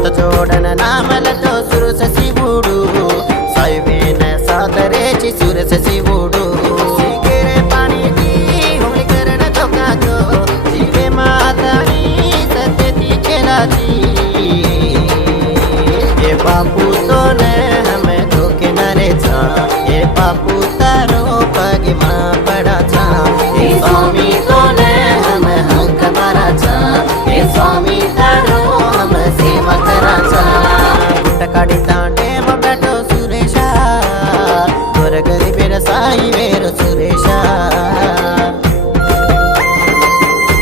हाथ जोड़न नामलतो सुरस शिवुडु सायवेन सादरेची सुरस शिवुडु सिगरे पाणी की होळी करण धोकाचो जीवे मातानी सत्यती केलाची ये बापू तो ने हमें धोके न रेचा ये बापू तारो पगमा पडाचा ये स्वामी तो ने हमें हंक माराचा ये स्वामी तारो हम सेवा कराचा गुट काढिता